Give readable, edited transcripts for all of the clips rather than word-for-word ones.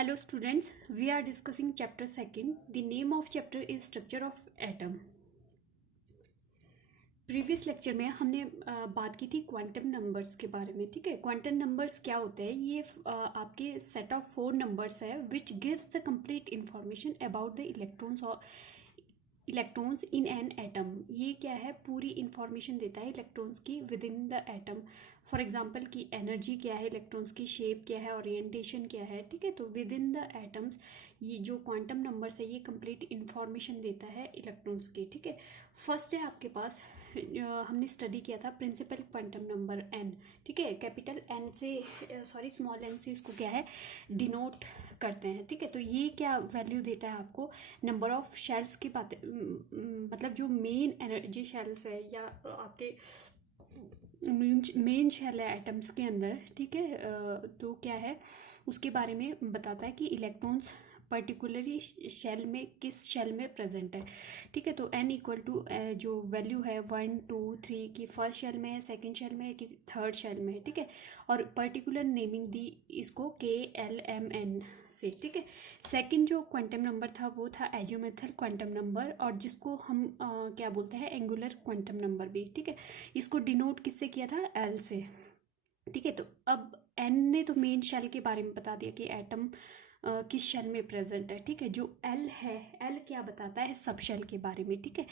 Hello students, we are discussing chapter 2nd. The name of chapter is structure of atom. Previous lecture में हमने बात की थी quantum numbers के बारे में। ठीक है, क्वांटम नंबर्स क्या होते हैं? ये आपके सेट ऑफ 4 नंबर्स है which gives the complete information about the electrons in an atom. ये क्या है? पूरी इंफॉर्मेशन देता है इलेक्ट्रॉन्स की with in the atom. For example की एनर्जी क्या है, इलेक्ट्रॉन्स की शेप क्या है, ओरिएंटेशन क्या है। ठीक है, तो विद इन द एटम्स ये जो क्वांटम नंबर्स है ये कंप्लीट इंफॉर्मेशन देता है इलेक्ट्रॉन्स की। ठीक है, फर्स्ट है आपके पास हमने स्टडी किया था प्रिंसिपल क्वांटम नंबर एन। ठीक है, कैपिटल एन से स्मॉल एन से इसको क्या है डिनोट करते हैं। ठीक है, तो ये क्या वैल्यू देता है आपको? नंबर ऑफ शेल्स की बातें, मतलब जो मेन एनर्जी शेल्स है या आपके मेन शेल है एटम्स के अंदर। ठीक है, तो क्या है उसके बारे में बताता है कि इलेक्ट्रॉन्स पर्टिकुलरली शेल में किस शेल में प्रेजेंट है। ठीक है, तो n इक्वल टू जो वैल्यू है 1 2 3 की फर्स्ट शेल में है, सेकंड शेल में है कि थर्ड शेल में है। ठीक है, और पर्टिकुलर नेमिंग दी इसको KLMN से। ठीक है, सेकंड जो क्वांटम नंबर था वो था एजियोमेथल क्वांटम नंबर, और जिसको हम क्या बोलते हैं एंगुलर क्वांटम नंबर भी। ठीक है, इसको डिनोट किससे किया था? L से। ठीक है, तो अब n ने तो मेन शेल के बारे में बता दिया कि एटम किस शेल में प्रेजेंट है। ठीक है, जो L है, L क्या बताता है? सब शेल के बारे में। ठीक है,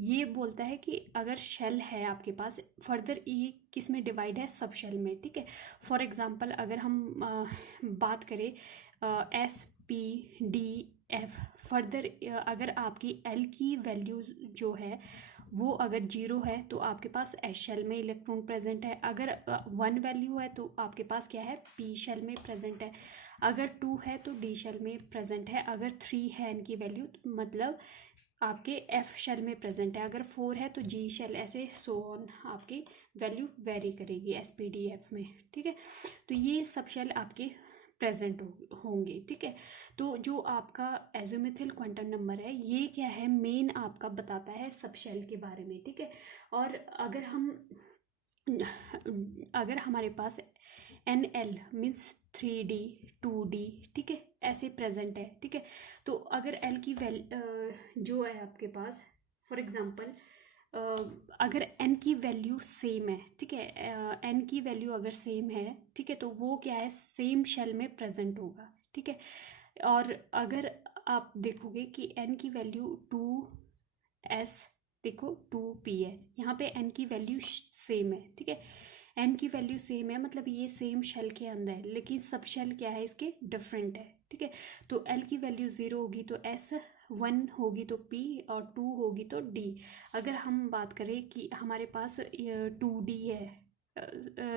ये बोलता है कि अगर शेल है आपके पास, फर्दर ये किस में डिवाइड है? सब शेल में। ठीक है, फॉर एग्जांपल अगर हम बात करें SPDF, फर्दर अगर आपकी L की वैल्यू जो है वो अगर 0 है तो आपके पास एस शेल में इलेक्ट्रॉन प्रेजेंट है। अगर 1 वैल्यू है तो आपके पास क्या है? पी शेल में प्रेजेंट है। अगर 2 है तो डी शेल में प्रेजेंट है। अगर 3 है इनकी वैल्यू मतलब आपके एफ शेल में प्रेजेंट है। अगर 4 है तो जी शेल, ऐसे सो ऑन आपकी वैल्यू वेरी करेगी SPDF में। ठीक है, तो ये सब शेल आपके प्रेजेंट होंगे। ठीक है, तो जो आपका एजियोमेथल क्वांटम नंबर है ये क्या है? मेन आपका बताता है सब शेल के बारे में। ठीक है, और अगर हमारे पास NL मीन्स 3D 2D, ठीक है, ऐसे प्रेजेंट है। ठीक है, तो अगर L की जो है आपके पास, फॉर एग्जांपल अगर n की वैल्यू सेम है। ठीक है, n की वैल्यू अगर सेम है, ठीक है, तो वो क्या है? सेम शेल में प्रेजेंट होगा। ठीक है, और अगर आप देखोगे कि n की वैल्यू 2s, देखो 2p है, यहाँ पे n की वैल्यू सेम है। ठीक है, n की वैल्यू सेम है मतलब ये सेम शेल के अंदर है, लेकिन सब शेल क्या है इसके? डिफरेंट है। ठीक है, तो L की वैल्यू 0 होगी तो S, 1 होगी तो P, और 2 होगी तो D। अगर हम बात करें कि हमारे पास 2D है,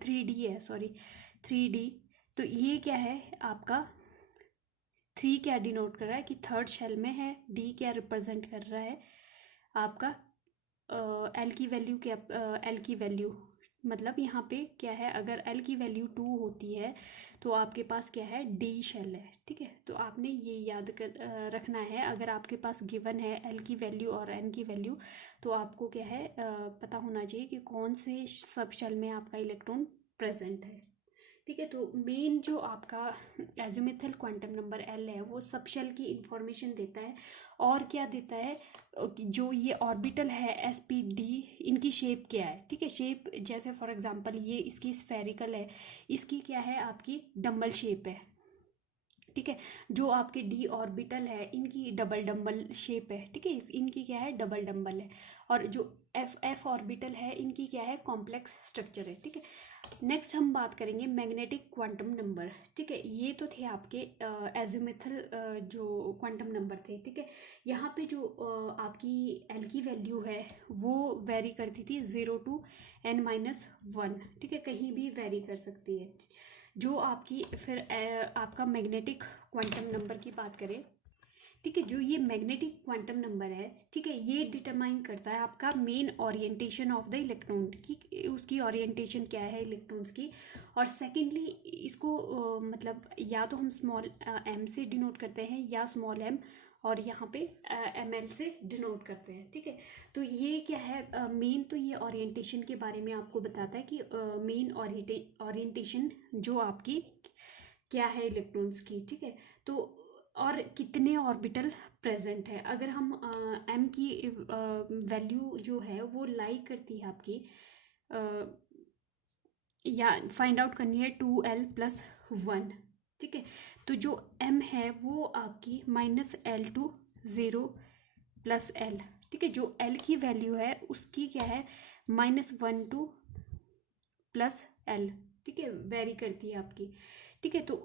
3D है, सॉरी 3D, तो ये क्या है आपका? 3 क्या डिनोट कर रहा है कि थर्ड शेल में है। D क्या रिप्रेजेंट कर रहा है आपका? L की वैल्यू क्या? L की वैल्यू मतलब यहाँ पे क्या है? अगर L की वैल्यू 2 होती है तो आपके पास क्या है? D शेल है। ठीक है, तो आपने ये याद रखना है। अगर आपके पास गिवन है L की वैल्यू और N की वैल्यू, तो आपको क्या है पता होना चाहिए कि कौन से सब शेल में आपका इलेक्ट्रॉन प्रेजेंट है। ठीक है, तो मेन जो आपका एजियोमेथल क्वांटम नंबर L है वो सब शेल की इंफॉर्मेशन देता है। और क्या देता है? जो ये ऑर्बिटल है SPD, इनकी शेप क्या है? ठीक है, शेप जैसे फॉर एग्जांपल ये इसकी स्फेरिकल है, इसकी क्या है? आपकी डम्बल शेप है। ठीक है, जो आपके D ऑर्बिटल है इनकी डबल डम्बल शेप है। ठीक है, इनकी क्या है? डबल डम्बल है। और जो F ऑर्बिटल है इनकी क्या है? कॉम्प्लेक्स स्ट्रक्चर है। ठीक है, नेक्स्ट हम बात करेंगे मैग्नेटिक क्वांटम नंबर। ठीक है, ये तो थे आपके एजियोमेथल जो क्वांटम नंबर थे। ठीक है, यहाँ पे जो आपकी L की वैल्यू है वो वेरी करती थी 0 to n-1। ठीक है, कहीं भी वेरी कर सकती है। जो आपकी फिर आपका मैग्नेटिक क्वांटम नंबर की बात करें, ठीक है, जो ये मैग्नेटिक क्वांटम नंबर है, ठीक है, ये डिटरमाइन करता है आपका main orientation of the electron की, उसकी ओरिएंटेशन क्या है इलेक्ट्रॉन्स की। और सेकेंडली इसको मतलब या तो हम स्मॉल m से डिनोट करते हैं या स्मॉल m, और यहाँ पे ml से डिनोट करते हैं। ठीक है, तो ये क्या है? मेन तो ये ओरिएंटेशन के बारे में आपको बताता है कि मेन ओरिएंटेशन जो आपकी क्या है इलेक्ट्रॉन्स की, ठीक है। तो और कितने ऑर्बिटल प्रेजेंट है, अगर हम एम की वैल्यू जो है वो लाई करती है आपकी या फाइंड आउट करनी है 2l+1, ठीक है। तो जो m है वो आपकी -l/0 + l, ठीक है। जो l की वैल्यू है उसकी क्या है -1 + l, ठीक है, वेरी करती है आपकी, ठीक है। तो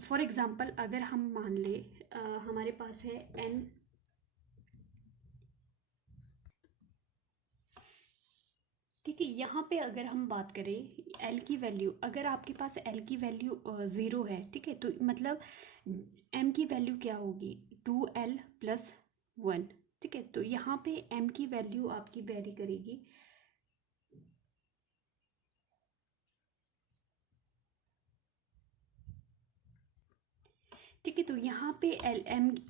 फॉर एग्जांपल अगर हम मान ले हमारे पास है n, ठीक है। यहाँ पे अगर हम बात करें एल की वैल्यू, अगर आपके पास एल की वैल्यू 0 है, ठीक है, तो मतलब एम की वैल्यू क्या होगी 2l+1, ठीक है। तो यहाँ पे एम की वैल्यू आपकी वेरी करेगी, ठीक है। तो यहाँ पे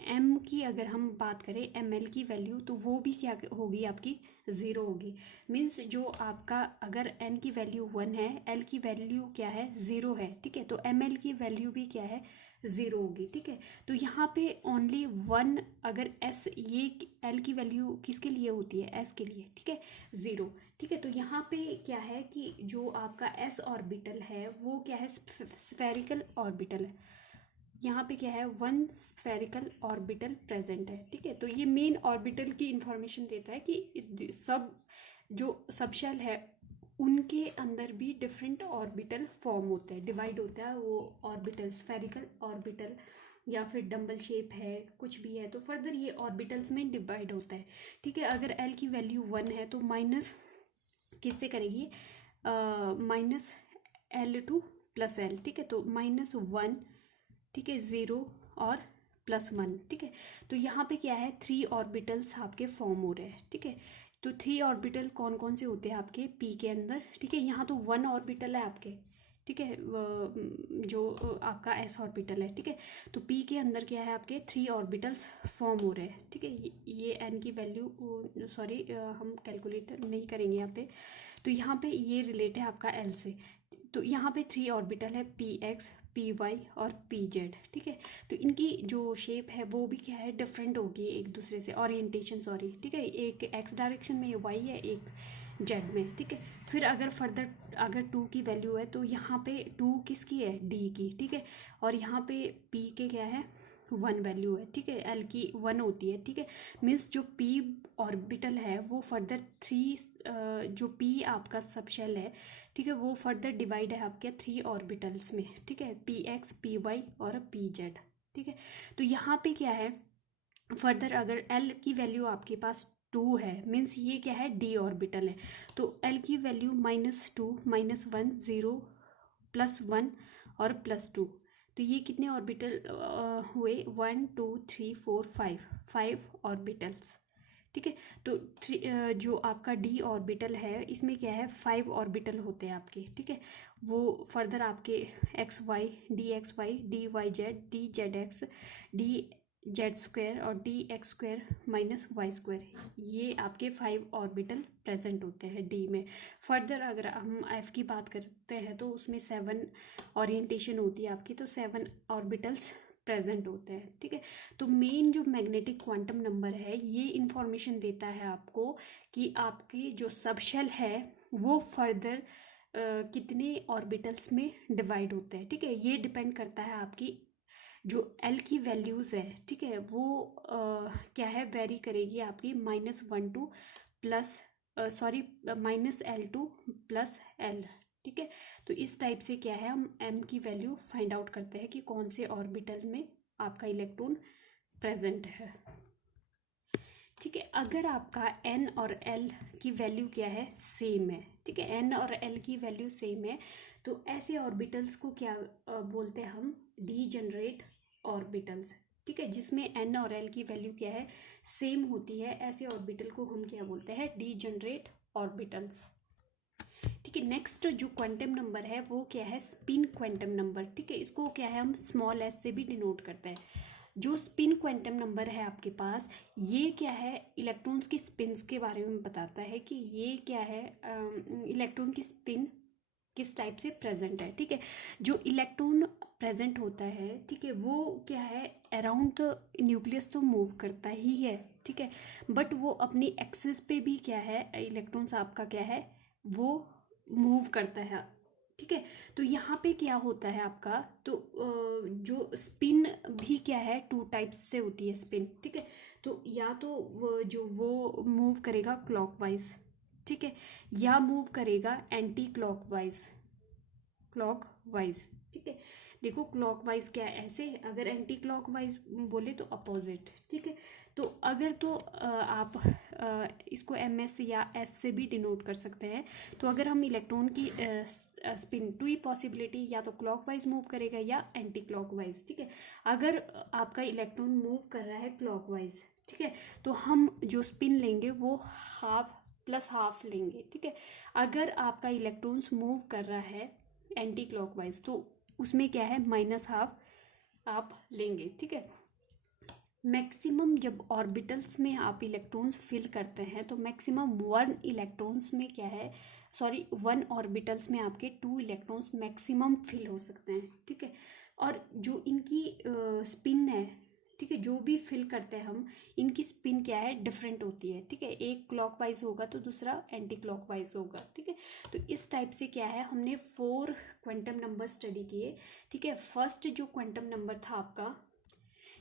एम की अगर हम बात करें एम एल की वैल्यू, तो वो भी क्या होगी आपकी 0 होगी। मीन्स जो आपका अगर एन की वैल्यू 1 है, एल की वैल्यू क्या है 0 है, ठीक है। तो एम एल की वैल्यू भी क्या है 0 होगी, ठीक है। तो यहाँ पे ओनली 1, अगर एस, ये एल की वैल्यू किसके लिए होती है एस के लिए, ठीक है, 0, ठीक है। तो यहाँ पे क्या है कि जो आपका एस ऑर्बिटल है वो क्या है स्फेरिकल ऑर्बिटल है, यहाँ पे क्या है 1 स्फेरिकल ऑर्बिटल प्रेजेंट है, ठीक है। तो ये मेन ऑर्बिटल की इंफॉर्मेशन देता है कि सब जो सबशेल है उनके अंदर भी डिफरेंट ऑर्बिटल फॉर्म होते हैं, डिवाइड होता है वो ऑर्बिटल, स्फेरिकल ऑर्बिटल या फिर डम्बल शेप है, कुछ भी है, तो फर्दर ये ऑर्बिटल्स में डिवाइड होता है, ठीक है। अगर एल की वैल्यू 1 है तो माइनस किससे करेगी -l/l, ठीक है। तो -1, ठीक है, 0 और +1, ठीक है। तो यहाँ पे क्या है 3 ऑर्बिटल्स आपके फॉर्म हो रहे हैं, ठीक है। तो 3 ऑर्बिटल कौन कौन से होते हैं आपके पी के अंदर, ठीक है। यहाँ तो 1 ऑर्बिटल है आपके, ठीक है, जो आपका एस ऑर्बिटल है, ठीक है। तो पी के अंदर क्या है आपके 3 ऑर्बिटल्स फॉर्म हो रहे हैं, ठीक है। ये एन की वैल्यू सॉरी हम कैलकुलेट नहीं करेंगे यहाँ पे। तो यहाँ पे ये रिलेट है आपका एल से। तो यहाँ पे 3 ऑर्बिटल है पी एक्स, पी वाई और पी जेड, ठीक है। तो इनकी जो शेप है वो भी क्या है डिफरेंट होगी एक दूसरे से, ओरिएंटेशन सॉरी, ठीक है। एक एक्स डायरेक्शन में वाई है, एक जेड में, ठीक है। फिर अगर फर्दर अगर 2 की वैल्यू है तो यहाँ पे 2 किसकी है डी की, ठीक है। और यहाँ पे पी के क्या है 1 वैल्यू है, ठीक है। एल की 1 होती है, ठीक है। मीन्स जो पी ऑर्बिटल है वो फर्दर 3 जो पी आपका सबशेल है, ठीक है, वो फर्दर डिवाइड है आपके 3 ऑर्बिटल्स में, ठीक है, पी एक्स, पी वाई और पी जेड, ठीक है। तो यहाँ पे क्या है फर्दर अगर एल की वैल्यू आपके पास 2 है, मीन्स ये क्या है डी ऑर्बिटल है, तो एल की वैल्यू -2, -1, 0, +1 और +2। तो ये कितने ऑर्बिटल हुए 1 2 3 4 5 ऑर्बिटल्स, ठीक है। तो जो आपका डी ऑर्बिटल है इसमें क्या है 5 ऑर्बिटल होते हैं आपके, ठीक है। वो फर्दर आपके x y, d y z, d z x, d z square और d x square -y square, ये आपके 5 ऑर्बिटल प्रेजेंट होते हैं डी में। फर्दर अगर हम एफ की बात करते हैं तो उसमें 7 ओरिएंटेशन होती है आपकी, तो 7 ऑर्बिटल्स प्रेजेंट होते हैं, ठीक है। तो मेन जो मैग्नेटिक क्वांटम नंबर है ये इंफॉर्मेशन देता है आपको कि आपके जो सबशेल है वो फर्दर कितने ऑर्बिटल्स में डिवाइड होते हैं, ठीक है। ये डिपेंड करता है आपकी जो एल की वैल्यूज़ है, ठीक है, वो क्या है वेरी करेगी आपकी -1 प्लस सॉरी -l2 + l, ठीक है। तो इस टाइप से क्या है हम m की वैल्यू फाइंड आउट करते हैं कि कौन से ऑर्बिटल में आपका इलेक्ट्रॉन प्रेजेंट है, ठीक है। अगर आपका n और l की वैल्यू क्या है सेम है, ठीक है, n और l की वैल्यू सेम है, तो ऐसे ऑर्बिटल्स को क्या बोलते हैं हम डीजेनरेट ऑर्बिटल्स, ठीक है। जिसमें n और l की वैल्यू क्या है सेम होती है, ऐसे ऑर्बिटल को हम क्या बोलते हैं डीजेनरेट ऑर्बिटल्स, ठीक है। नेक्स्ट जो क्वांटम नंबर है वो क्या है स्पिन क्वांटम नंबर, ठीक है। इसको क्या है हम स्मॉल s से भी डिनोट करते हैं। जो स्पिन क्वांटम नंबर है आपके पास, ये क्या है इलेक्ट्रॉन्स की स्पिन्स के बारे में बताता है कि ये क्या है इलेक्ट्रॉन की स्पिन किस टाइप से प्रेजेंट है, ठीक है। जो इलेक्ट्रॉन प्रेजेंट होता है, ठीक है, वो क्या है, अराउंड द न्यूक्लियस तो मूव करता ही है, ठीक है, बट वो अपनी एक्सिस पे भी क्या है, इलेक्ट्रॉन्स आपका क्या है, वो मूव करता है, ठीक है। तो यहाँ पे क्या होता है आपका, तो जो स्पिन भी क्या है, टू टाइप्स से होती है स्पिन, ठीक है। तो या तो वो मूव करेगा क्लॉकवाइज, ठीक है, या मूव करेगा एंटी क्लॉकवाइज, क्लॉकवाइज, ठीक है। देखो क्लॉकवाइज क्या है, ऐसे, अगर एंटी क्लॉकवाइज बोले तो अपोजिट, ठीक है। तो अगर तो आप इसको एम एस या एस से भी डिनोट कर सकते हैं। तो अगर हम इलेक्ट्रॉन की स्पिन, टू ही पॉसिबिलिटी, या तो क्लॉकवाइज मूव करेगा या एंटी क्लॉकवाइज, ठीक है। अगर आपका इलेक्ट्रॉन मूव कर रहा है क्लॉकवाइज, ठीक है, तो हम जो स्पिन लेंगे वो हाफ प्लस हाफ लेंगे, ठीक है। अगर आपका इलेक्ट्रॉन्स मूव कर रहा है एंटी क्लॉकवाइज, तो उसमें क्या है, माइनस हाफ आप लेंगे, ठीक है। मैक्सिमम जब ऑर्बिटल्स में आप इलेक्ट्रॉन्स फिल करते हैं, तो मैक्सिमम 1 इलेक्ट्रॉन्स में क्या है, सॉरी 1 ऑर्बिटल्स में आपके 2 इलेक्ट्रॉन्स मैक्सिमम फिल हो सकते हैं, ठीक है। और जो इनकी स्पिन है, ठीक है, जो भी फिल करते हैं हम, इनकी स्पिन क्या है, डिफरेंट होती है, ठीक है। एक क्लॉकवाइज होगा तो दूसरा एंटी क्लॉकवाइज होगा, ठीक है। तो इस टाइप से क्या है, हमने 4 क्वांटम नंबर स्टडी किए, ठीक है। फर्स्ट जो क्वांटम नंबर था आपका,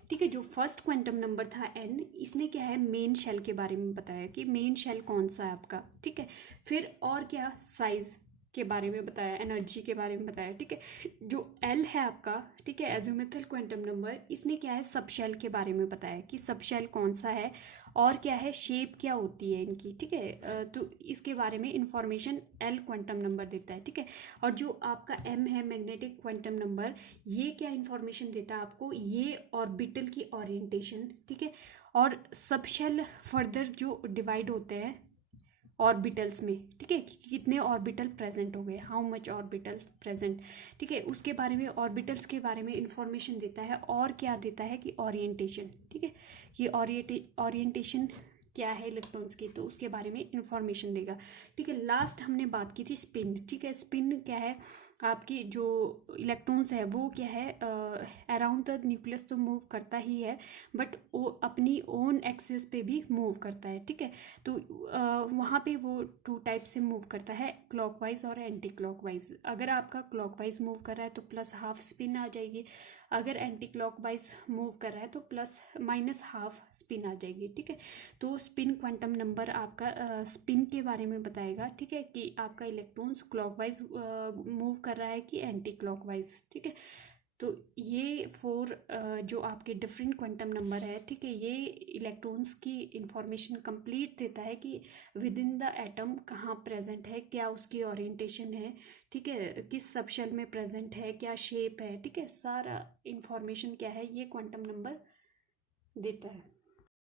ठीक है, जो फर्स्ट क्वांटम नंबर था n, इसने क्या है, मेन शेल के बारे में बताया कि मेन शेल कौन सा है आपका, ठीक है। फिर और क्या, साइज के बारे में बताया, एनर्जी के बारे में बताया, ठीक है। जो l है आपका, ठीक है, एजिमुथल क्वांटम नंबर, इसने क्या है, सब शेल के बारे में बताया कि सब शेल कौन सा है और क्या है, शेप क्या होती है इनकी, ठीक है। तो इसके बारे में इंफॉर्मेशन l क्वांटम नंबर देता है, ठीक है। और जो आपका m है, मैग्नेटिक क्वांटम नंबर, ये क्या इंफॉर्मेशन देता है आपको, ये ऑर्बिटल की ओरिएंटेशन, ठीक है। और सब शेल फर्दर जो डिवाइड होते हैं ऑर्बिटल्स में, ठीक है, कि कितने ऑर्बिटल प्रेजेंट हो गए, हाउ मच ऑर्बिटल प्रेजेंट, ठीक है, उसके बारे में, ऑर्बिटल्स के बारे में इंफॉर्मेशन देता है। और क्या देता है कि ओरिएंटेशन, ठीक है, कि ओरिएंटेशन क्या है इलेक्ट्रॉन्स की, तो उसके बारे में इंफॉर्मेशन देगा, ठीक है। लास्ट हमने बात की थी स्पिन, ठीक है। स्पिन क्या है, आपकी जो इलेक्ट्रॉन्स है वो क्या है, अराउंड द न्यूक्लियस तो मूव करता ही है, बट वो अपनी ओन एक्सिस पे भी मूव करता है, ठीक है। तो वहाँ पे वो 2 टाइप से मूव करता है, क्लॉकवाइज और एंटी क्लॉकवाइज। अगर आपका क्लॉकवाइज मूव कर रहा है तो प्लस हाफ स्पिन आ जाएगी, अगर एंटी क्लॉकवाइज मूव कर रहा है तो प्लस माइनस हाफ स्पिन आ जाएगी, ठीक है। तो स्पिन क्वांटम नंबर आपका स्पिन के बारे में बताएगा, ठीक है, कि आपका इलेक्ट्रॉन्स क्लॉकवाइज मूव कर रहा है कि एंटी क्लॉकवाइज, ठीक है। तो ये 4 जो आपके डिफरेंट क्वांटम नंबर है, ठीक है, ये इलेक्ट्रॉन्स की इंफॉर्मेशन कंप्लीट देता है कि विद इन द एटम कहाँ प्रेजेंट है, क्या उसकी ओरिएंटेशन है, ठीक है, किस सबशेल में प्रेजेंट है, क्या शेप है, ठीक है, सारा इंफॉर्मेशन क्या है, ये क्वांटम नंबर देता है।